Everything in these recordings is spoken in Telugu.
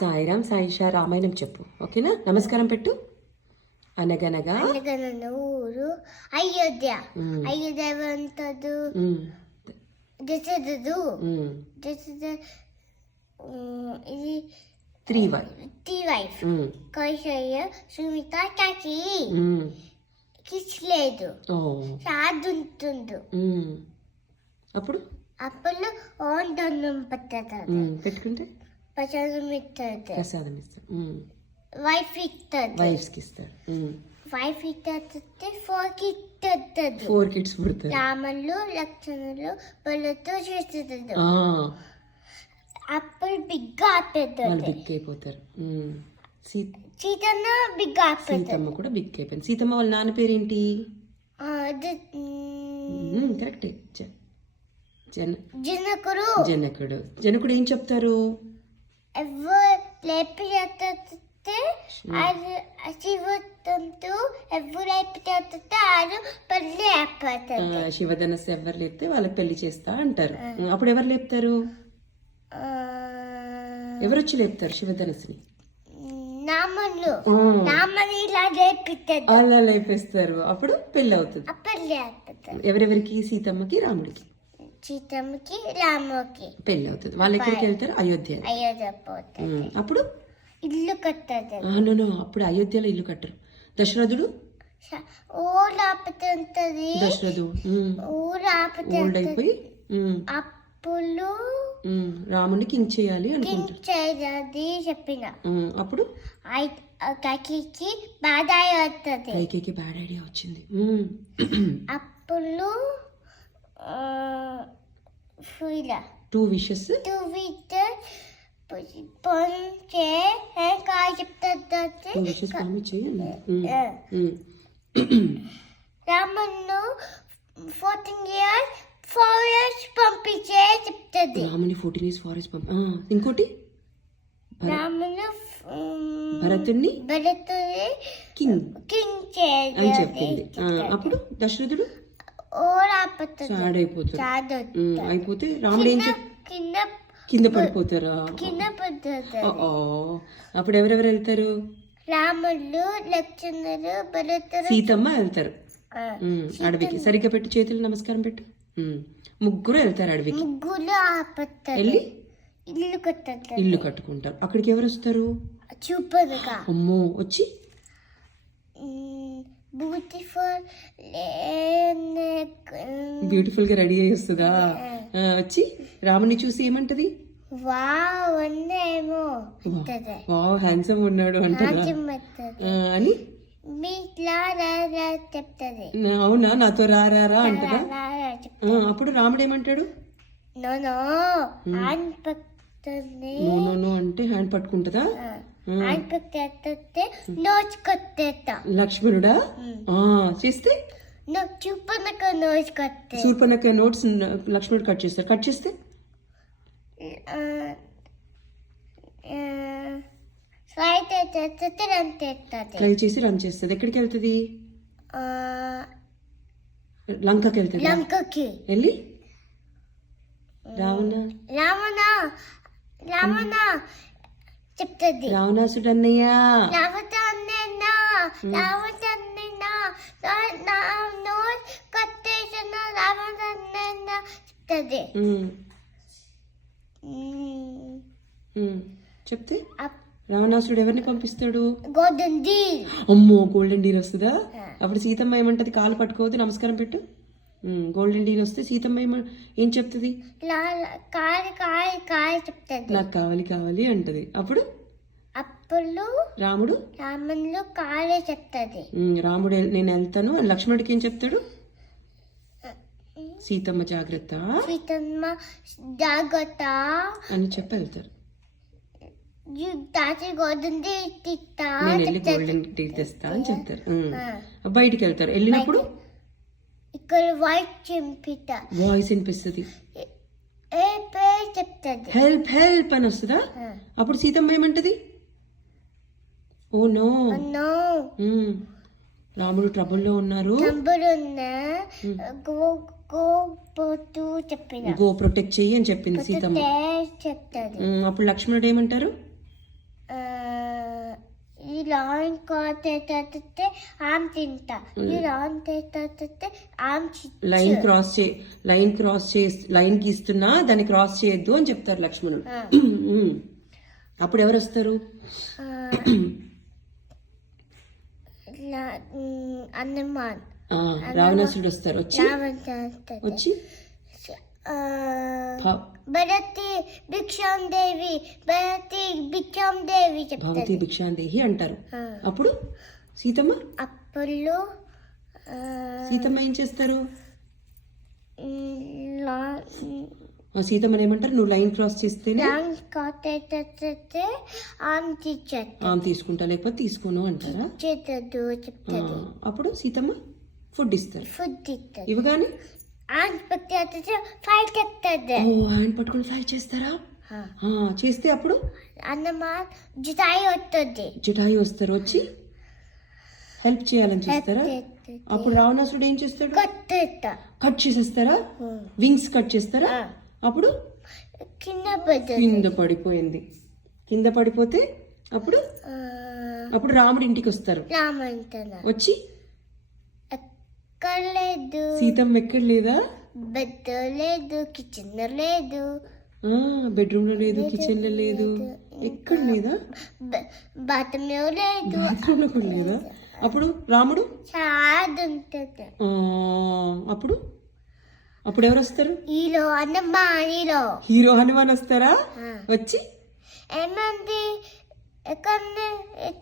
సాయిరాం సాయిషా రామాయణం చెప్పు, ఓకేనా? నమస్కారం పెట్టు. అనగనగా అనగనగా ఊరు అయోధ్య. అయోధ్య ఏమంటాడు? దశరథుడు. ఇది త్రీ వైఫ్ కౌశల్య, సుమిత, కాకి కిచ్చలేదు సాధుంటుండు. అప్పుడు అప్పుడు ఓన్ దండం పెట్టాడు, పెట్టుకుంటే ప్రసాదం ఇస్తాడు. ప్రసాదం ఇస్తాడు. వైఫ్ ఇస్తాడు, వైఫ్స్కి ఇస్తాడు. వైఫ్ ఇస్తే 4 kids 4 kids పుడతారు. రాములు లక్ష్మణులు వాళ్ళతో చేస్తుంది. అప్పుడు బిగ్ అయిపోతారు. సీతమ్మ బిగ్ సీతమ్మ కూడా బిగ్ అయిపోయింది. సీతమ్మ వాళ్ళ నాన్న పేరేంటి? కరెక్టే, జనకుడు. జనకుడు. జనకుడు ఏం చెప్తారు? ఎవరు లేపి చేస్తే శివతంతు ఎవరు అయిపోతే ఆరు పెళ్లి అయిపోతారు. శివధనస్సు ఎవరు లేపితే వాళ్ళకి పెళ్లి చేస్తా అంటారు. అప్పుడు ఎవరు లేపుతారు? ఎవరు వచ్చి లేపుతారు శివధనస్సుని? అలా లేపేస్తారు. అప్పుడు పెళ్లి అవుతుంది. ఎవరెవరికి? సీతమ్మకి రాముడికి. సీతమ్మకి రాముడికి పెళ్లి అవుతుంది. వాళ్ళు ఎక్కడికి వెళ్తారు? అయోధ్య. అప్పుడు ఇల్లు కట్టారు. అప్పుడు అయోధ్యలో ఇల్లు కట్టరు. దశరథుడు దశరథుడు ఓల్డ్ అయిపోయి అప్పుడు రాముని కింగ్ చేయాలి అనుకుంటారు. చెప్పిన అప్పుడు కైకేయికి బ్యాడ్ ఐడియా వచ్చింది. అప్పుడు 2 wishes రామన్ను 14 years ఫారెస్ట్ పంపించే చెప్తుంది. రాముని 14 years ఫారెస్ట్ ఇంకోటి రామును భరతుని కింగ్ అని చెప్పింది. చెప్తుంది. అప్పుడు దశరథుడు అయిపోతే రాముడు ఏం కింద పడిపోతారా? అప్పుడు ఎవరెవరు వెళ్తారు? రాముడు లక్ష్మణుడు భరతుడు సీతమ్మ వెళ్తారు అడవికి. సరిగ్గా పెట్టు, చేతులు నమస్కారం పెట్టు. ముగ్గురు వెళ్తారు అడవికి. వెళ్ళి ఇల్లు కట్టుకుంటారు. అక్కడికి ఎవరు వస్తారు? అమ్మో వచ్చి బ్యూటిఫుల్ గా రెడీ అయ్యి వస్తుందా? వచ్చి రాముని చూసి ఏమంటది? వావ్ హ్యాండ్సమ్ ఉన్నాడు అంటదా అని అవునా, నాతో రారా అంటదా? అప్పుడు రాముడు ఏమంటాడు? అంటే హ్యాండ్ పట్టుకుంటదా? లక్ష్మణుడా చేస్తే శూర్పణఖ నోట్స్ లక్ష్మణుడు కట్ చేస్తారు. కట్ చేస్తే ట్రై చేసి రన్ చేస్తుంది. ఎక్కడికి వెళ్తుంది? లంకకి వెళ్తుంది. వెళ్ళి చెప్తుంది. రావణాసుడు అన్నయ్య చెప్తే రావణాసుడు ఎవరిని పంపిస్తాడు? Golden deer. అమ్మో గోల్డెన్ డీర్ వస్తుందా? అప్పుడు సీతమ్మ ఏమంటది? కాలు పట్టుకోవద్దు, నమస్కారం పెట్టు. గోల్డెన్ డీర్ వస్తే సీతమ్మ ఏం చెప్తుంది? నాకు కావాలి అంటది. అప్పుడు రాముడు కాలే చెప్తుంది. రాముడు నేను వెళ్తాను అని లక్ష్మణుడికి ఏం చెప్తాడు? సీతమ్మ జాగ్రత్త అని చెప్పి వెళ్తారు. గోల్డెన్ డీర్ తెస్తా అని చెప్తారు. బయటికి వెళ్తారు. వెళ్ళినప్పుడు ఇక్కడ వాయిస్ వినిపిస్తుంది. చెప్తుంది హెల్ప్ హెల్ప్ అని వస్తుందా? అప్పుడు సీతమ్మ ఏమంటది? ఓ నో రాముడు ట్రబుల్లో ఉన్నారు, గో ప్రొటెక్ట్ చెయ్యి అని చెప్పింది సీతమ్మ. అప్పుడు లక్ష్మణుడు ఏమంటారు? లాంగ్ కోతే ఆమె తింటా ఈ లాంగ్ తేతే ఆమె లైన్ క్రాస్ లైన్ గీస్తున్నా దాన్ని క్రాస్ చేయొద్దు అని చెప్తారు లక్ష్మణుడు. అప్పుడు ఎవరు వస్తారు? హనుమాన్ రావణాసురుడు వస్తారు. వచ్చి భరతి భిక్షాందేవి భవతి భిక్షాందేహి అంటారు. అప్పుడు సీతమ్మ ఏం చేస్తారు? సీతమ్మని ఏమంటారు? నువ్వు లైన్ క్రాస్ చేస్తేనే ఆమె తీసుకుంటా లేకపోతే తీసుకోను అంటారా? అప్పుడు సీతమ్మ ఫుడ్ ఇస్తారు. ఇవ్వగానే హ్యాండ్ పట్టుకుని ఫైట్ చేస్తారా? చేస్తే అప్పుడు జటాయు వస్తారు. వచ్చి హెల్ప్ చేయాలని చూస్తారా? అప్పుడు రావణాసురుడు ఏం చేస్తాడు? కట్ చేసేస్తారా? వింగ్స్ కట్ చేస్తారా? అప్పుడు కింద పడిపోయింది. కింద పడిపోతే అప్పుడు రాముడు ఇంటికి వస్తారు. వచ్చి సీతమ్మ ఎక్కడ లేదా? బెడ్ లేదు, కిచెన్ లేదు, బెడ్రూమ్ లో లేదు, కిచెన్ లో లేదు, ఎక్కడ లేదా? బాత్రూమ్ లో లేదు, బాత్రూమ్ లో కూడా లేదా? అప్పుడు రాముడు అప్పుడు ఎవరు వస్తారు? హీరో హనుమాన్ వస్తారా? వచ్చి ఏమంది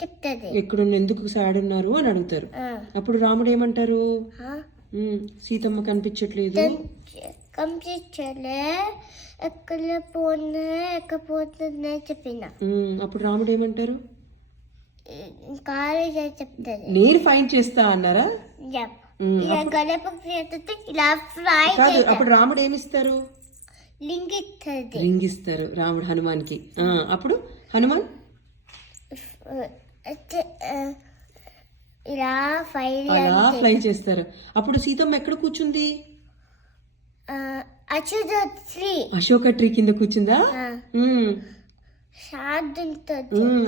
చెప్తాది, ఎక్కడున్న ఎందుకు సాడ్ ఉన్నారు అని అడుగుతారు. అప్పుడు రాముడు ఏమంటారు? సీతమ్మ కనిపించట్లేదు, ఎక్కపోతుందని చెప్పిన. అప్పుడు రాముడు ఏమంటారు? చెప్తాది, నేను ఫైన్ చేస్తా అన్నారా? కాదు, అప్పుడు రాముడు ఏమిస్తారు? లింగ్ ఇస్తారు రాముడు హనుమాన్కి. అప్పుడు హనుమాన్ అలా ఫ్లై చేస్తారు. అప్పుడు సీతమ్మ ఎక్కడ కూర్చుంది? అశోక ట్రీ కింద కూర్చుందా?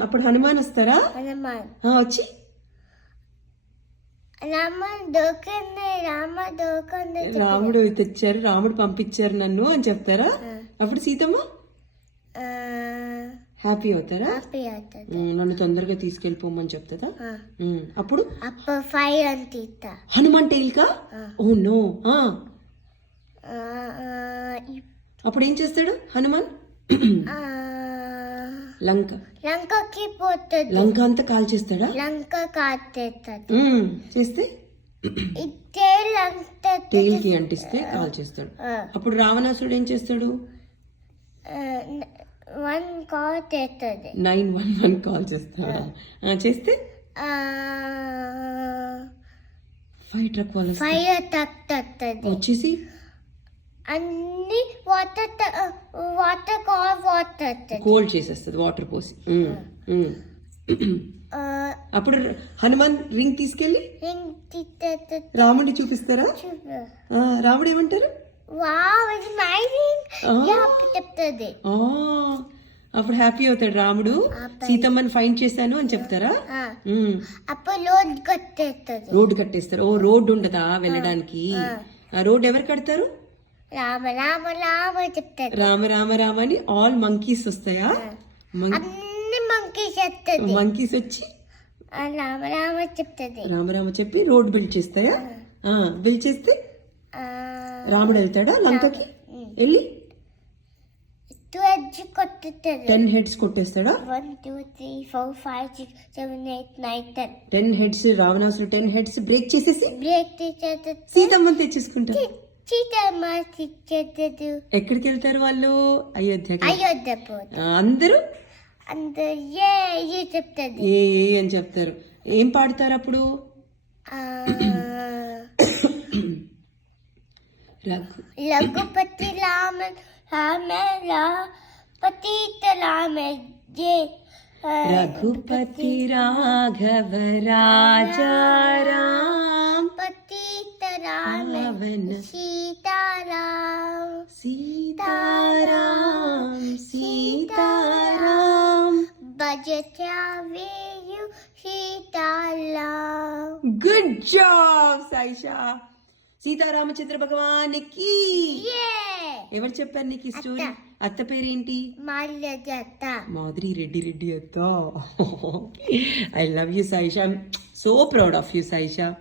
అప్పుడు హనుమాన్ వస్తారా? వచ్చి రాముడు తెచ్చారు, రాముడు పంపించారు నన్ను అని చెప్తారా? అప్పుడు సీతమ్మ హ్యాపీ అవుతారా? నన్ను తొందరగా తీసుకెళ్ళిపోమని చెప్తుందా? అప్పుడు హనుమాన్ టైల్ కా? Oh no. అప్పుడు ఏం చేస్తాడు హనుమాన్? లంకకి పోతాడు. లంక అంతా కాల్ చేస్తాడా? చేస్తే టైల్ కి అంటిస్తే కాల్ చేస్తాడు. అప్పుడు రావణాసురుడు ఏం చేస్తాడు? 911 కాల్ చేస్తాడా? చేస్తే ఫైర్ ట్రక్ వచ్చేసి అన్ని వాటర్ కోల్డ్ చేసేస్తుంది, వాటర్ పోసి. అప్పుడు హనుమాన్ రింగ్ తీసుకెళ్ళి రాముడిని చూపిస్తారా? రాముడు ఏమంటారు? చెప్తుంది. అప్పుడు హ్యాపీ అవుతాడు రాముడు. సీతమ్మని ఫైండ్ చేశాను అని చెప్తారా? రోడ్డు కట్టేస్తారు. ఓ రోడ్డు ఉండదా వెళ్ళడానికి? రోడ్ ఎవరు కడతారు? రామ రామ రామ చెప్తారు. రామ రామ రామ అని ఆల్ మంకీస్ వస్తాయా? మంకీస్ వచ్చి రామ రామ చెప్తుంది. రామ రామ చెప్పి రోడ్ బిల్డ్ చేస్తాయా? బిల్డ్ చేస్తే రాముడు వెళ్తాడా లంకకి? వెళ్ళి 10 హెడ్స్ కొట్టేస్తాడా? 1 2 3 4 5 6 7 8 9 10 10 హెడ్స్ రావణాసురుడు 10 హెడ్స్ బ్రేక్ చేసేసి సీతమ్మని తెచ్చేసుకుంటారు. ఎక్కడికి వెళ్తారు వాళ్ళు? అయోధ్యకి. అందరూ చెప్తారు. ఏ అని చెప్తారు. ఏం పాడతారు అప్పుడు? రఘుపతి రామ రామ పతిత రామ జయ రఘుపతి రాఘవ రాజా రామ పతిత రామ సీతారామ సీతారామ సీతారామ భజ వేయు సీతాలా. Good job Saisha. సీతారామచంద్ర భగవానికి ఎవరు చెప్పారు నీకు ఈ స్టోరీ? అత్త పేరేంటి? మాల్యజత. మాధురి రెడ్డి అత్త. I love you Saisha. So proud of you Saisha.